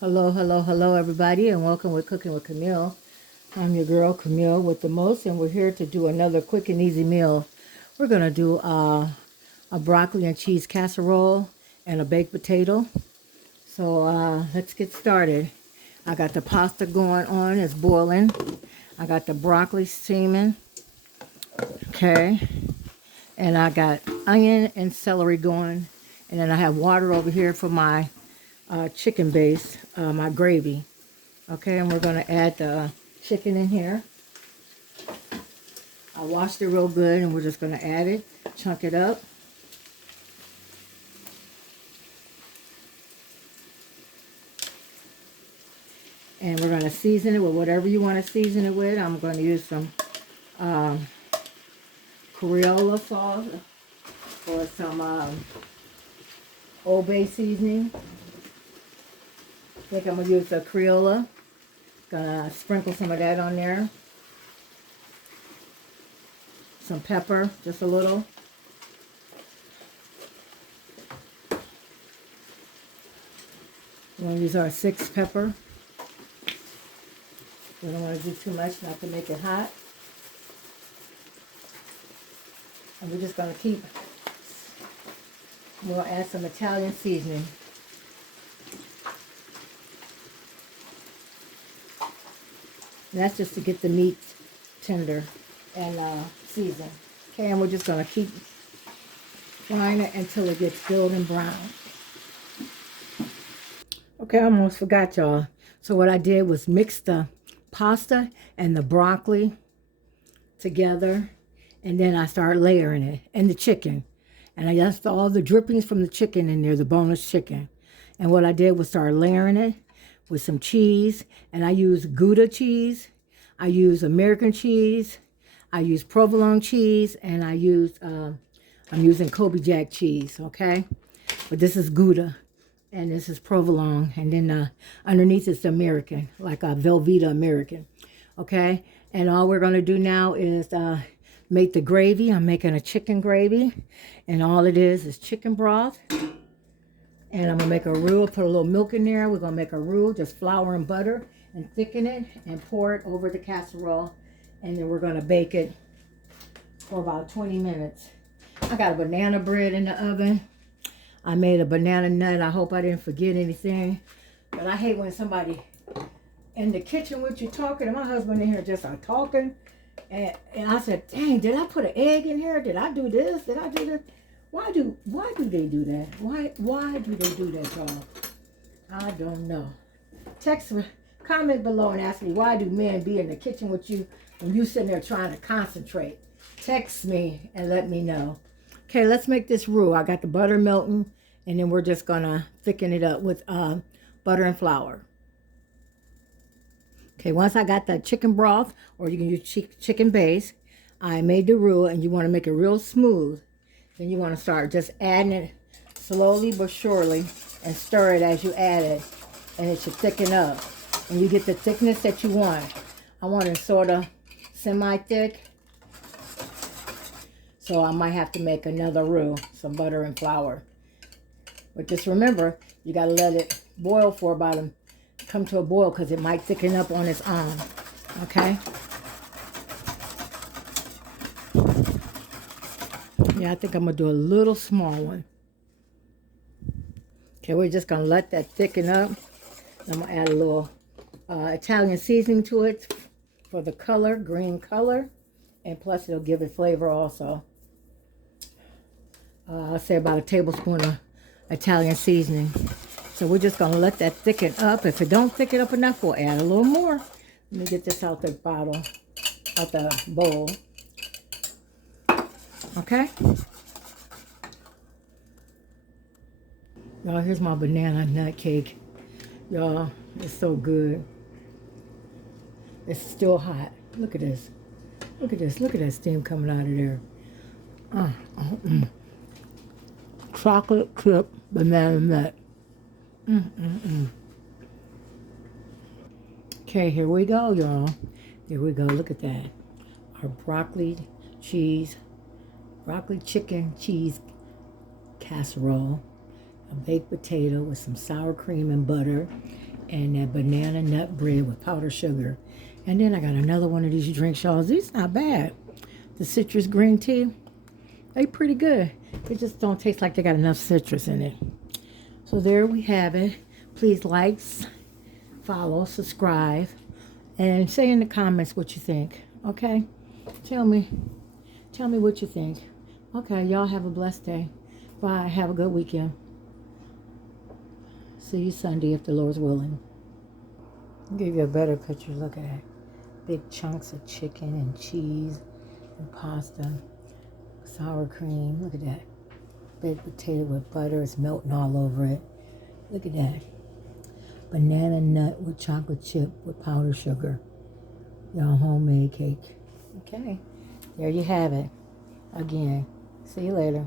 Hello, hello, hello, everybody, and welcome with Cooking with Camille. I'm your girl, Camille, with the most, and we're here to do another quick and easy meal. We're going to do a broccoli and cheese casserole and a baked potato. So let's get started. I got the pasta going on, it's boiling. I got the broccoli steaming, okay, and I got onion and celery going, and then I have water over here for my chicken base, my gravy. Okay, and we're going to add the chicken in here. I washed it real good, and we're just going to add it, chunk it up. And we're going to season it with whatever you want to season it with. I'm going to use some Crayola sauce or some Old Bay seasoning. I think I'm going to use the Crayola. Gonna sprinkle some of that on there. Some pepper, just a little. We're gonna use our 6 pepper. We don't want to do too much, not to make it hot. And we're just gonna we'll add some Italian seasoning. And that's just to get the meat tender and seasoned. Okay, and we're just going to keep frying it until it gets golden brown. Okay, I almost forgot, y'all. So what I did was mix the pasta and the broccoli together, and then I started layering it, and the chicken. And I left all the drippings from the chicken in there, the boneless chicken. And what I did was start layering it with some cheese, and I use Gouda cheese, I use American cheese, I use provolone cheese, and I'm using Kobe Jack cheese, okay? But this is Gouda, and this is provolone, and then underneath it's American, like a Velveeta American, okay? And all we're gonna do now is make the gravy. I'm making a chicken gravy, and all it is chicken broth. And I'm going to make a roux, put a little milk in there. We're going to make a roux, just flour and butter, and thicken it and pour it over the casserole. And then we're going to bake it for about 20 minutes. I got a banana bread in the oven. I made a banana nut. I hope I didn't forget anything. But I hate when somebody in the kitchen with you talking, and my husband in here just are talking. And I said, dang, did I put an egg in here? Did I do this? Did I do this? Why do they do that? Why do they do that, y'all? I don't know. Comment below and ask me, why do men be in the kitchen with you when you sitting there trying to concentrate? Text me and let me know. Okay, let's make this roux. I got the butter melting, and then we're just gonna thicken it up with butter and flour. Okay, once I got that chicken broth, or you can use chicken base, I made the roux, and you want to make it real smooth. Then you want to start just adding it slowly but surely and stir it as you add it, and it should thicken up. And you get the thickness that you want. I want it sort of semi-thick, so I might have to make another roux, some butter and flour. But just remember, you got to let it boil for about come to a boil, because it might thicken up on its own. Okay? Yeah, I think I'm going to do a little small one. Okay, we're just going to let that thicken up. I'm going to add a little Italian seasoning to it for the color, green color. And plus it'll give it flavor also. I'll say about a tablespoon of Italian seasoning. So we're just going to let that thicken up. If it don't thicken up enough, we'll add a little more. Let me get this out the bottle, out the bowl. Okay? Y'all, here's my banana nut cake. Y'all, it's so good. It's still hot. Look at this. Look at this. Look at that steam coming out of there. Chocolate chip banana nut. Okay, here we go, y'all. Here we go. Look at that. Our broccoli chicken cheese casserole, a baked potato with some sour cream and butter, and that banana nut bread with powdered sugar. And then I got another one of these drinks, y'all. These not bad. The citrus green tea, they pretty good. They just don't taste like they got enough citrus in it. So there we have it. Please like, follow, subscribe, and say in the comments what you think. Okay? Tell me what you think. Okay, y'all have a blessed day. Bye. Have a good weekend. See you Sunday if the Lord's willing. I'll give you a better picture. Look at that. Big chunks of chicken and cheese and pasta. Sour cream. Look at that. Baked potato with butter. It's melting all over it. Look at that. Banana nut with chocolate chip with powdered sugar. Y'all homemade cake. Okay. There you have it. Again. See you later.